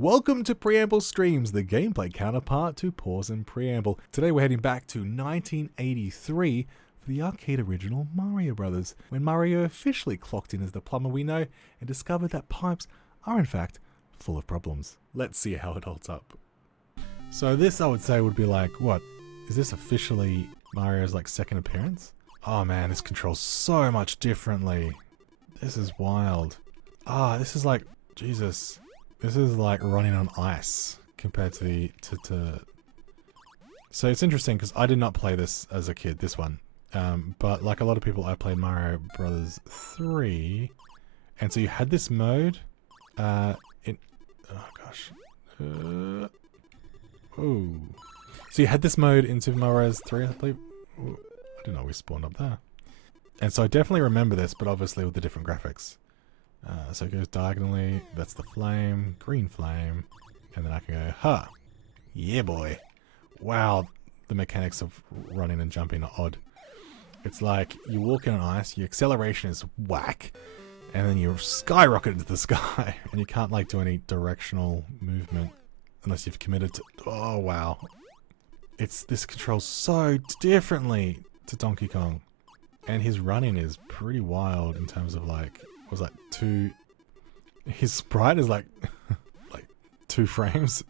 Welcome to Preamble Streams, the gameplay counterpart to Pause and Preamble. Today we're heading back to 1983 for the arcade original Mario Brothers, when Mario officially clocked in as the plumber we know and discovered that pipes are in fact full of problems. Let's see how it holds up. So this I would say would be like, what? Is this officially Mario's like second appearance? Oh man, this controls so much differently. This is wild. This is like, Jesus. This is like running on ice compared to the So it's interesting because I did not play this as a kid, this one. But like a lot of people, I played Mario Brothers 3, and so you had this mode. Oh gosh. So you had this mode in Super Mario Bros. 3, I believe. Ooh, I didn't know we spawned up there. And so I definitely remember this, but obviously with the different graphics. So it goes diagonally, that's the flame, green flame, and then I can go, ha! Yeah boy! Wow, the mechanics of running and jumping are odd. It's like, you walk in on ice, your acceleration is whack, and then you skyrocket into the sky, and you can't like do any directional movement unless you've committed to... Oh wow. This controls so differently to Donkey Kong. And his running is pretty wild in terms of like... was like his sprite is like like 2 frames.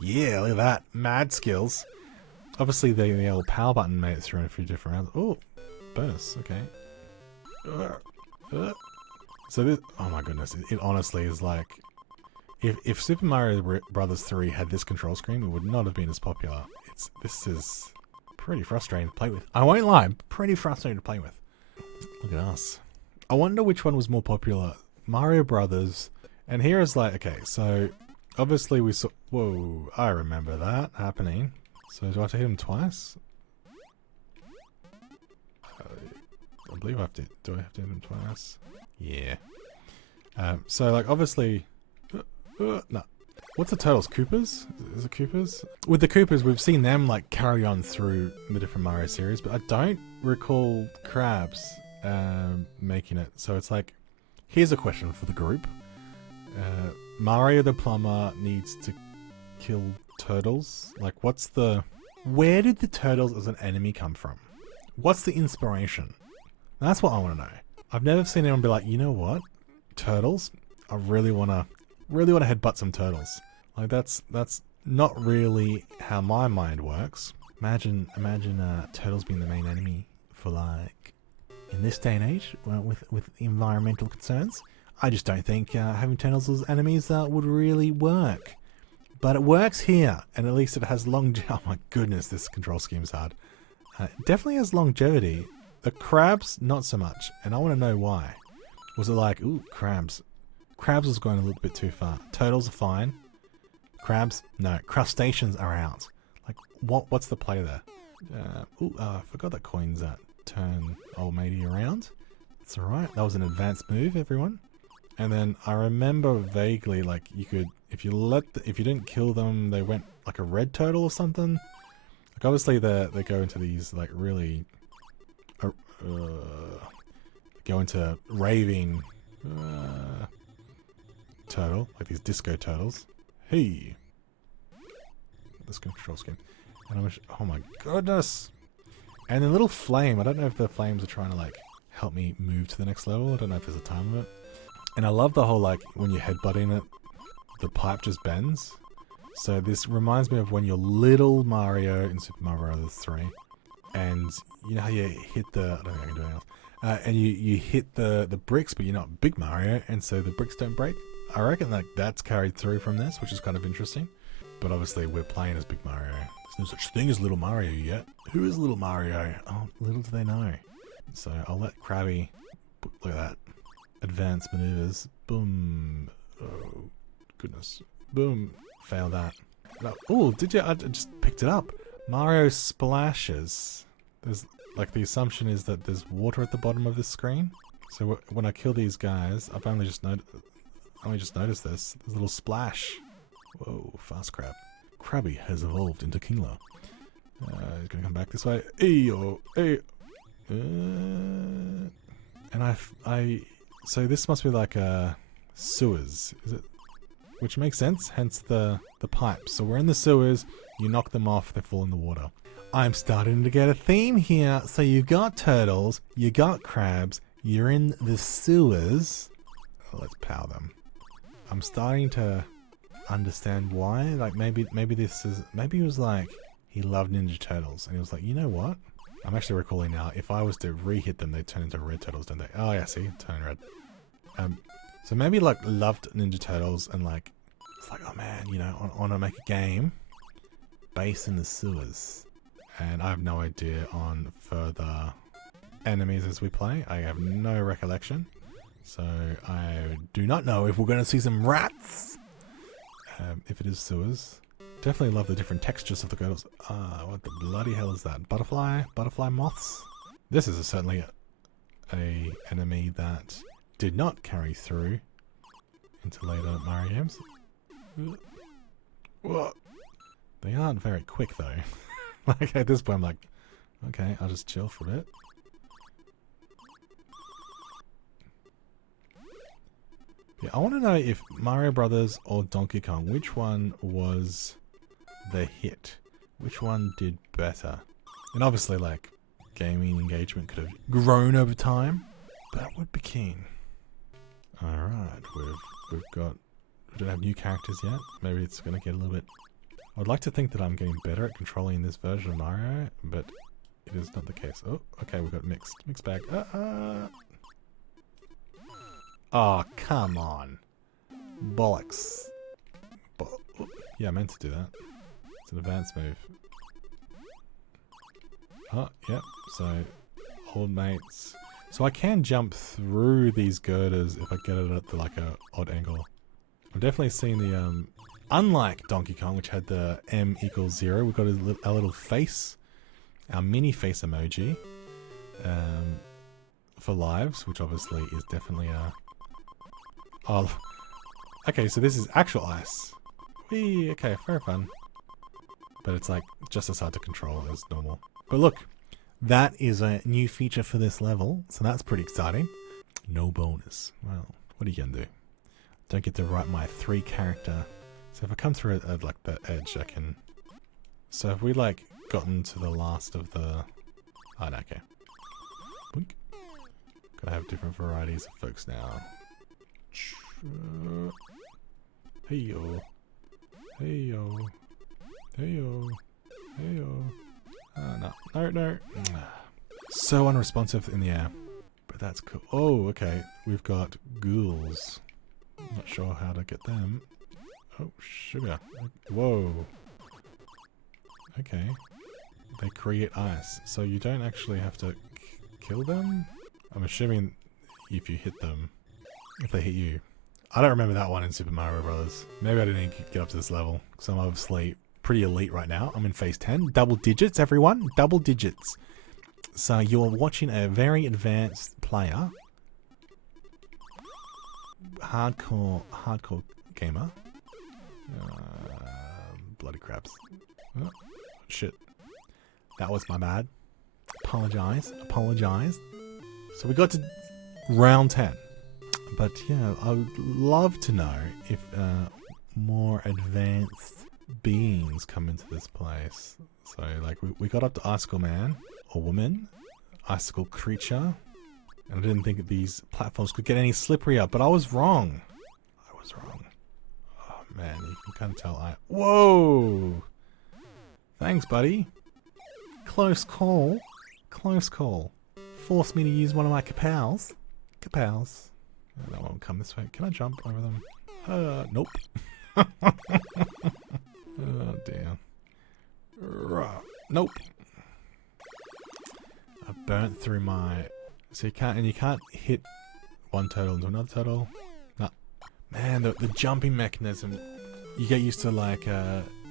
Yeah, look at that. Mad skills. Obviously the old power button made it through in a few different rounds. Oh, bonus, okay. So this, oh my goodness, it honestly is like, if Super Mario Brothers 3 had this control screen, it would not have been as popular. This is pretty frustrating to play with. I won't lie, pretty frustrating to play with. Look at us. I wonder which one was more popular, Mario Brothers, and here is like, okay, so obviously we saw, whoa, I remember that happening. So do I have to hit him twice? I believe I have to, do I have to hit him twice? Yeah. So like obviously, no. What's the turtles, Koopas? Is it Koopas? With the Koopas, we've seen them like carry on through the different Mario series, but I don't recall crabs making it. So it's like, here's a question for the group. Mario the plumber needs to kill turtles. Like, where did the turtles as an enemy come from? What's the inspiration? That's what I want to know. I've never seen anyone be like, you know what, turtles, I really want to headbutt some turtles. Like that's not really how my mind works. Imagine turtles being the main enemy for like, in this day and age, with environmental concerns, I just don't think having turtles as enemies would really work. But it works here, and at least it has oh my goodness, this control scheme's hard. Definitely has longevity. The crabs, not so much, and I want to know why. Was it like, ooh, crabs? Crabs was going a little bit too far. Turtles are fine. Crabs, no. Crustaceans are out. Like, what's the play there? I forgot that coins turn old matey around. It's alright. That was an advanced move, everyone. And then I remember vaguely, like, you could, if you didn't kill them, they went like a red turtle or something. Like, obviously they go into these, like, really, go into raving, turtle, like these disco turtles. Hey! This control scheme. And oh my goodness! And the little flame, I don't know if the flames are trying to like help me move to the next level. I don't know if there's a time limit. And I love the whole like when you're headbutting it, the pipe just bends. So this reminds me of when you're little Mario in Super Mario Bros. 3, and you know how you hit the, I don't think I can do anything else. And you hit the bricks, but you're not Big Mario, and so the bricks don't break. I reckon like that's carried through from this, which is kind of interesting. But obviously we're playing as Big Mario. There's no such thing as Little Mario yet. Who is Little Mario? Oh, little do they know. So I'll let Krabby, look at that. Advanced maneuvers. Boom. Oh, goodness. Boom. Fail that. Oh, did you? I just picked it up. Mario splashes. There's like the assumption is that there's water at the bottom of this screen. So when I kill these guys, I've only just noticed this. There's a little splash. Whoa, fast crab. Krabby has evolved into Kingler. He's gonna come back this way. Eyo, hey. And so this must be like sewers. Is it? which makes sense, hence the pipes. So we're in the sewers, you knock them off, they fall in the water. I'm starting to get a theme here. So you've got turtles, you got crabs, you're in the sewers. Oh, let's power them. I'm starting to understand why. Like maybe it was like he loved Ninja Turtles and he was like, you know what? I'm actually recalling now, if I was to re-hit them, they'd turn into red turtles, don't they? Oh yeah, see? Turn red. So maybe like loved Ninja Turtles and like, it's like, oh man, you know, I want to make a game based in the sewers. And I have no idea on further enemies as we play. I have no recollection. So I do not know if we're going to see some rats. If it is sewers. Definitely love the different textures of the girdles. What the bloody hell is that? Butterfly moths? This is certainly a enemy that did not carry through into later Mario games. What? They aren't very quick though. Like at this point I'm like, okay, I'll just chill for a bit. Yeah, I want to know if Mario Brothers or Donkey Kong, which one was the hit? Which one did better? And obviously, like, gaming engagement could have grown over time, but I would be keen. Alright, we've got... We don't have new characters yet. Maybe it's going to get a little bit... I'd like to think that I'm getting better at controlling this version of Mario, but it is not the case. Oh, okay, we've got mixed bag. Oh, come on. Bollocks. Yeah, I meant to do that. It's an advanced move. Oh, yep. So, old mates. So I can jump through these girders if I get it at the, like a odd angle. I've definitely seen the, unlike Donkey Kong, which had the M = 0, we've got a little face. Our mini face emoji. For lives, which obviously is definitely a... Oh, okay, so this is actual ice. Whee, okay, fair fun. But it's like just as hard to control as normal. But look, that is a new feature for this level, so that's pretty exciting. No bonus. Well, what are you gonna do? Don't get to write my 3 character. So if I come through at like the edge, I can... So have we like gotten to the last of the... Oh, no, okay. Boink. Gotta have different varieties of folks now. Hey yo, hey yo, hey yo, hey yo. No. So unresponsive in the air, but that's cool. Oh, okay. We've got ghouls. Not sure how to get them. Oh, sugar. Whoa. Okay. They create ice, so you don't actually have to kill them. I'm assuming if you hit them, if they hit you. I don't remember that one in Super Mario Brothers. Maybe I didn't get up to this level, because I'm obviously pretty elite right now. I'm in phase 10. Double digits, everyone. Double digits. So you're watching a very advanced player. Hardcore gamer. Bloody crabs. Oh, shit. That was my bad. Apologize. So we got to round 10. But yeah, I would love to know if more advanced beings come into this place. So like we got up to Icicle Man or Woman, Icicle Creature, and I didn't think that these platforms could get any slipperier, but I was wrong. Oh man, you can kind of tell Whoa! Thanks, buddy. Close call. Forced me to use one of my kapows. That won't come this way. Can I jump over them? Nope. Oh dear. Nope. I burnt through my... So you can't hit one turtle into another turtle. No. Man, the jumping mechanism. You get used to like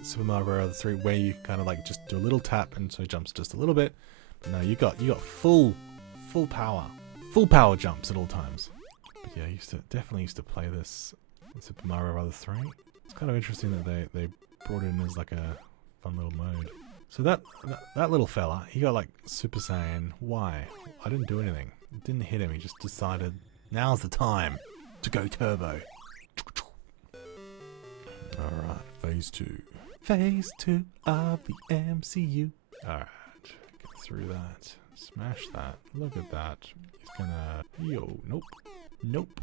Super Mario Bros. 3 where you kind of like just do a little tap and so it jumps just a little bit. But no, you got full power. Full power jumps at all times. But yeah, I definitely used to play this in Super Mario Bros. 3. It's kind of interesting that they brought it in as like a fun little mode. So that little fella, he got like Super Saiyan. Why? I didn't do anything. It didn't hit him. He just decided now's the time to go turbo. Alright, phase 2. Phase 2 of the MCU. Alright, get through that. Smash that. Look at that. He's gonna... Yo, nope. Nope.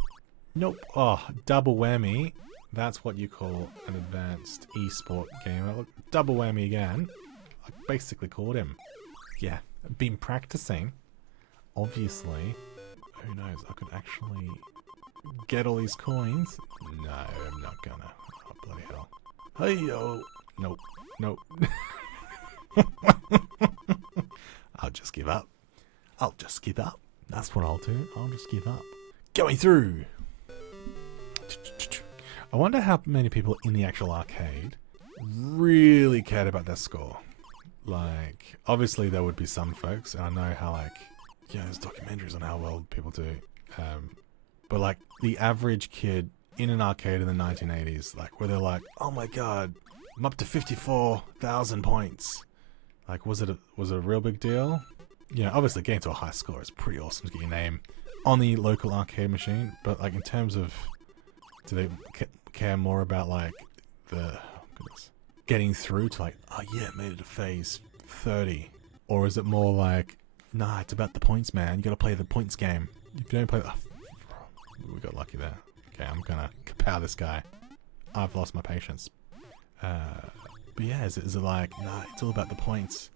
Nope. Oh, double whammy. That's what you call an advanced esport gamer. Look, double whammy again. I basically called him. Yeah, been practicing. Obviously. Who knows? I could actually get all these coins. No, I'm not gonna. Oh, bloody hell. Hey, yo. Nope. Nope. I'll just give up. I'll just give up. That's what I'll do. I'll just give up. Going through. I wonder how many people in the actual arcade really cared about their score. Like, obviously there would be some folks, and I know how, like, yeah, there's documentaries on how well people do. But, like, the average kid in an arcade in the 1980s, like, where they're like, oh my god, I'm up to 54,000 points. Like, was it a real big deal? You know, obviously getting to a high score is pretty awesome to get your name on the local arcade machine, but, like, in terms of, do they care more about, like, getting through to, like, oh yeah, made it to phase 30? Or is it more like, nah, it's about the points, man. You gotta play the points game. If you don't play... Oh, we got lucky there. Okay, I'm gonna kapow this guy. I've lost my patience. But yeah, is it like, nah, it's all about the points.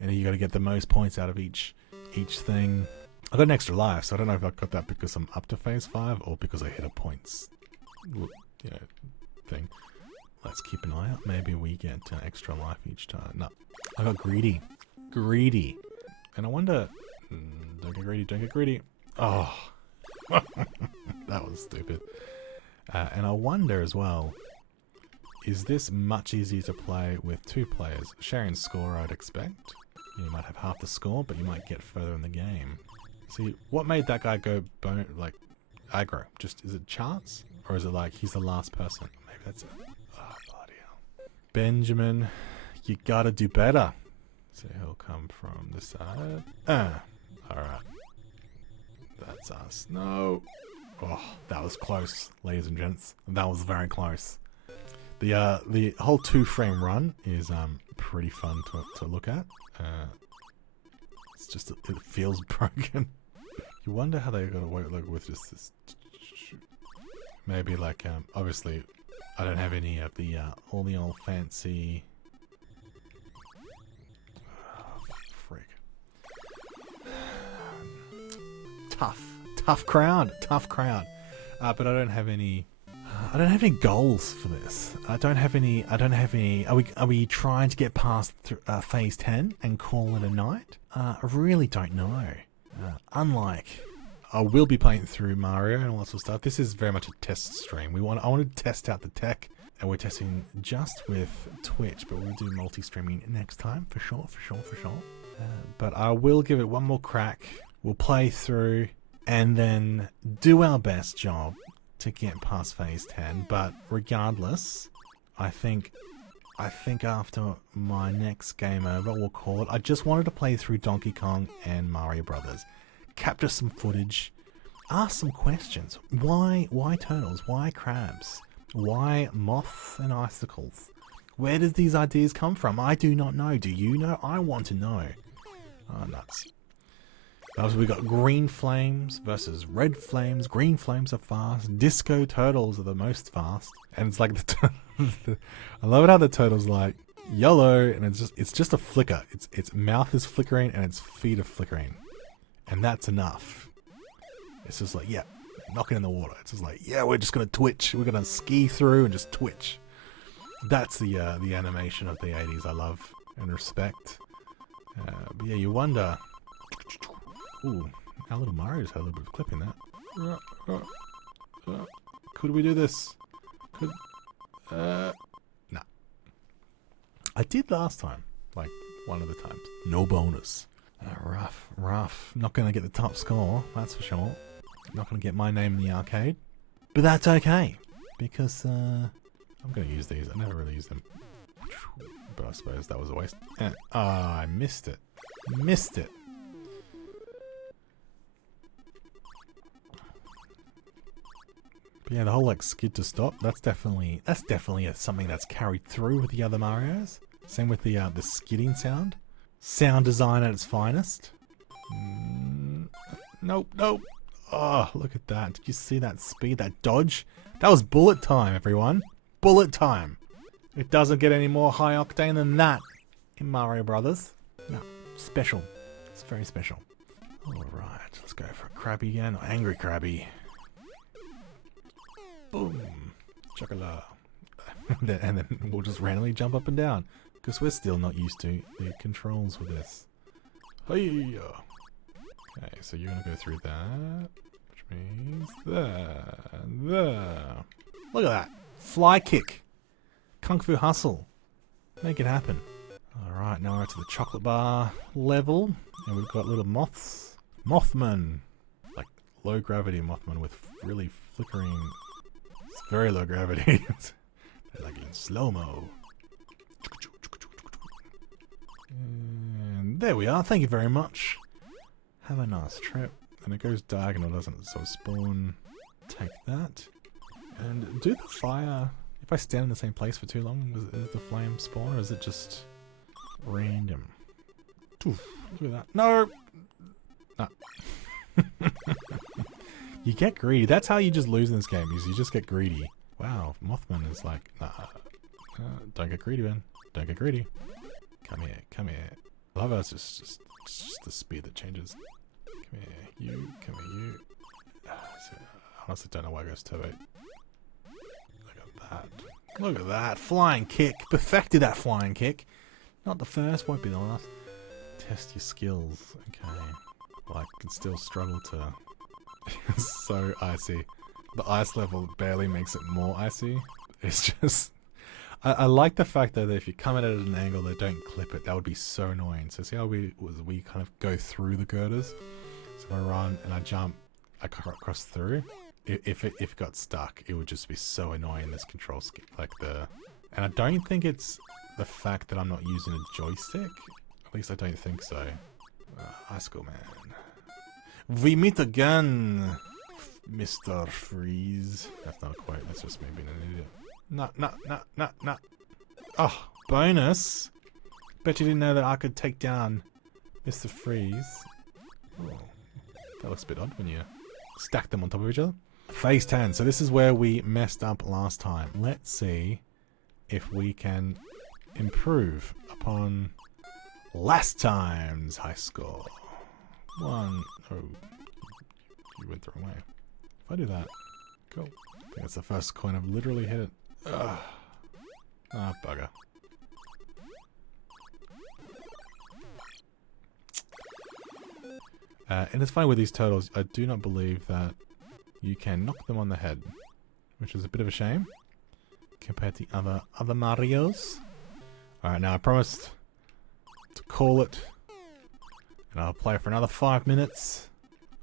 And you gotta get the most points out of each thing. I got an extra life, so I don't know if I got that because I'm up to phase 5 or because I hit a points, you know, thing. Let's keep an eye out. Maybe we get extra life each time. No, I got greedy. Greedy. And I wonder... don't get greedy, don't get greedy. Oh. That was stupid. And I wonder as well, is this much easier to play with 2 players? Sharing score, I'd expect. You might have half the score, but you might get further in the game. See, what made that guy go like aggro? Just, is it chance? Or is it like he's the last person? Maybe that's it. Oh, bloody hell. Benjamin, you gotta do better. So he'll come from this side. Alright. That's us. No. Oh, that was close, ladies and gents. That was very close. The whole 2-frame run is pretty fun to look at. It's just, it feels broken. You wonder how they got away with just this. Maybe like, obviously, I don't have any of the all the old fancy. Oh, freak. Tough crowd. But I don't have any. I don't have any goals for this. I don't have any. Are we trying to get past phase 10 and call it a night? I really don't know. Unlike, I will be playing through Mario and all that sort of stuff. This is very much a test stream. I want to test out the tech, and we're testing just with Twitch, but we'll do multi-streaming next time for sure. But I will give it one more crack. We'll play through and then do our best job to get past phase 10. But regardless, I think after my next game over, we'll call it. I just wanted to play through Donkey Kong and Mario Brothers, capture some footage, ask some questions. Why turtles? Why crabs? Why moths and icicles? Where did these ideas come from? I do not know. Do you know? I want to know. Oh, nuts. We got green flames versus red flames. Green flames are fast. Disco turtles are the most fast. And it's like I love it how the turtle's like yellow, and it's just a flicker. Its mouth is flickering and its feet are flickering, and that's enough. It's just like, yeah, knock it in the water. It's just like, yeah, we're just gonna twitch. We're gonna ski through and just twitch. That's the animation of the 80s I love and respect. But yeah, you wonder. Ooh, our little Mario's had a little bit of clip in that. Could we do this? Nah. I did last time, like one of the times. No bonus. Rough. Not gonna get the top score, that's for sure. Not gonna get my name in the arcade, but that's okay because I'm gonna use these. I never really use them, but I suppose that was a waste. I missed it. But yeah, the whole like skid to stop, that's definitely something that's carried through with the other Marios. Same with the skidding sound. Sound design at its finest. Nope. Oh, look at that. Did you see that speed, that dodge? That was bullet time, everyone. Bullet time. It doesn't get any more high octane than that in Mario Brothers. No, special. It's very special. Alright, let's go for a Krabby again. Angry Krabby. Boom. Chocolate. And then we'll just randomly jump up and down. Because we're still not used to the controls for this. Hey. Okay, so you're going to go through that. Which means there. Look at that. Fly kick. Kung Fu hustle. Make it happen. Alright, now we're to the chocolate bar level. And we've got little moths. Mothman. Like low gravity Mothman with really flickering. It's very low gravity. They're like in slow-mo. And there we are. Thank you very much. Have a nice trip. And it goes diagonal, doesn't it? So spawn. Take that. And do the fire. If I stand in the same place for too long, is the flame spawn, or is it just random? Oof, look at that. No! You get greedy. That's how you just lose in this game, is you just get greedy. Wow, Mothman is like, nah. Don't get greedy, man. Don't get greedy. Come here, come here. I love how it's just the speed that changes. Come here, you, come here, you. I honestly don't know why it goes turbo. Look at that. Look at that. Flying kick. Perfected that flying kick. Not the first, won't be the last. Test your skills. Okay. Well, I can still struggle to... It's so icy. The ice level barely makes it more icy. It's just... I like the fact though that if you come at it at an angle, they don't clip it. That would be so annoying. So see how we kind of go through the girders? So I run and I jump, I cross through. If it got stuck, it would just be so annoying, this control scheme. And I don't think it's the fact that I'm not using a joystick. At least I don't think so. Icicle man. We meet again, Mr. Freeze. That's not a quote, that's just me being an idiot. No. Oh, bonus. Bet you didn't know that I could take down Mr. Freeze. Oh, that looks a bit odd when you stack them on top of each other. Phase 10. So this is where we messed up last time. Let's see if we can improve upon last time's high score. Oh, you went the wrong way. If I do that, cool. I think that's the first coin I've literally hit it. Ugh. Ah, bugger. And it's funny with these turtles, I do not believe that you can knock them on the head, which is a bit of a shame compared to other Marios. Alright, now I promised to call it, and I'll play for another 5 minutes.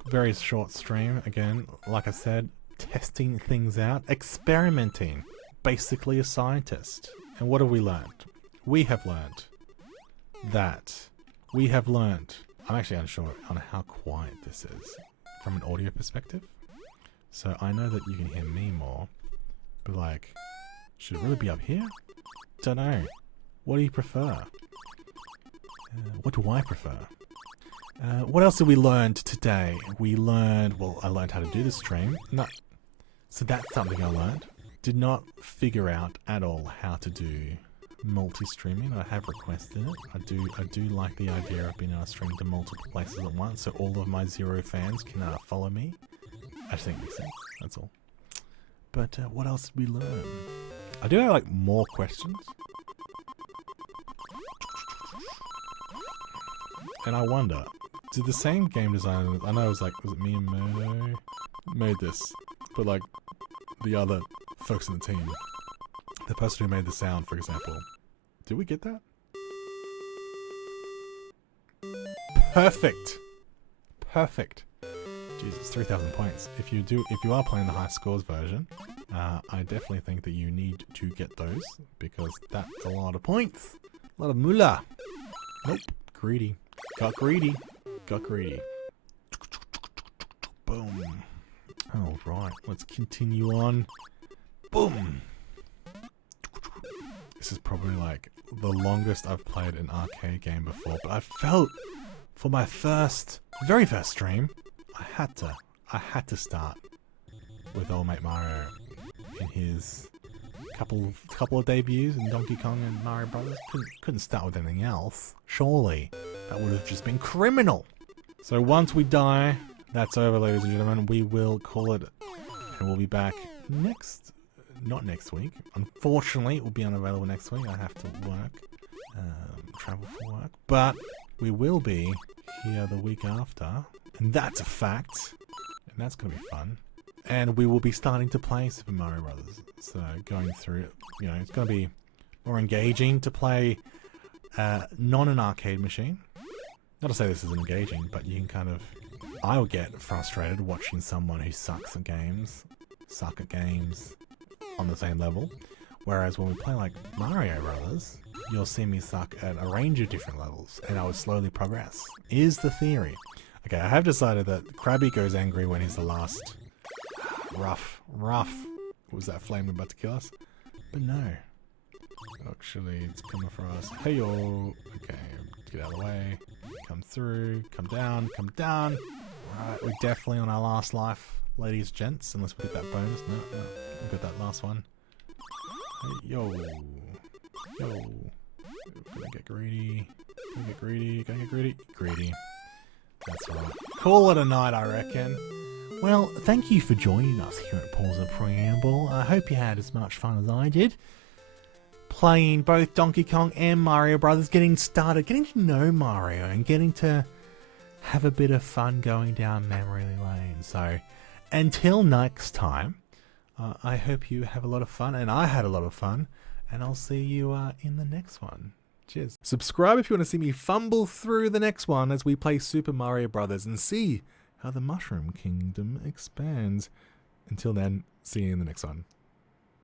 Very short stream, again, like I said, testing things out, experimenting. Basically a scientist. And what have we learned? We have learned that I'm actually unsure on how quiet this is from an audio perspective. So I know that you can hear me more, but like, should it really be up here? Don't know. What do you prefer? What do I prefer? What else did we learn today? I learned how to do the stream. No. So that's something I learned. Did not figure out at all how to do multi-streaming. I have requested it. I do like the idea of being able to stream to multiple places at once, so all of my 0 fans can follow me. I just think it makes sense. That's all. But what else did we learn? I do have like more questions. And I wonder, did the same game designer, I know it was like, was it Miyamoto? Made this, but like the other folks in the team, the person who made the sound, for example, did we get that? Perfect. Jesus, 3,000 points. If you are playing the high scores version, I definitely think that you need to get those because that's a lot of points, a lot of moolah. Nope, greedy. Got greedy. Boom. Alright, let's continue on. Boom! This is probably like the longest I've played an arcade game before, but I felt for my very first stream, I had to start with old mate Mario in his couple of debuts in Donkey Kong and Mario Brothers. Couldn't start with anything else. Surely that would have just been criminal. So once we die, that's over, ladies and gentlemen. We will call it, and we'll be back not next week. Unfortunately, it will be unavailable next week. I have to work, travel for work, but we will be here the week after, and that's a fact. And that's gonna be fun. And we will be starting to play Super Mario Brothers. So going through it, you know, it's going to be more engaging to play not an arcade machine. Not to say this isn't engaging, but you can kind of... I would get frustrated watching someone who suck at games on the same level. Whereas when we play like Mario Brothers, you'll see me suck at a range of different levels, and I would slowly progress. Is the theory. Okay, I have decided that Krabby goes angry when he's the last... Rough. Was that flame about to kill us? But no. Actually, it's coming for us. Hey yo. Okay, get out of the way. Come through. Come down. Right, we're definitely on our last life, ladies, gents. Unless we get that bonus. No. We got that last one. Hey yo. Gonna get greedy. Greedy. That's right. Call it a night, I reckon. Well, thank you for joining us here at Pause of Preamble. I hope you had as much fun as I did. Playing both Donkey Kong and Mario Brothers, getting started, getting to know Mario, and getting to have a bit of fun going down memory lane. So, until next time, I hope you have a lot of fun, and I had a lot of fun, and I'll see you in the next one. Cheers. Subscribe if you want to see me fumble through the next one as we play Super Mario Brothers and see how the Mushroom Kingdom expands. Until then, see you in the next one.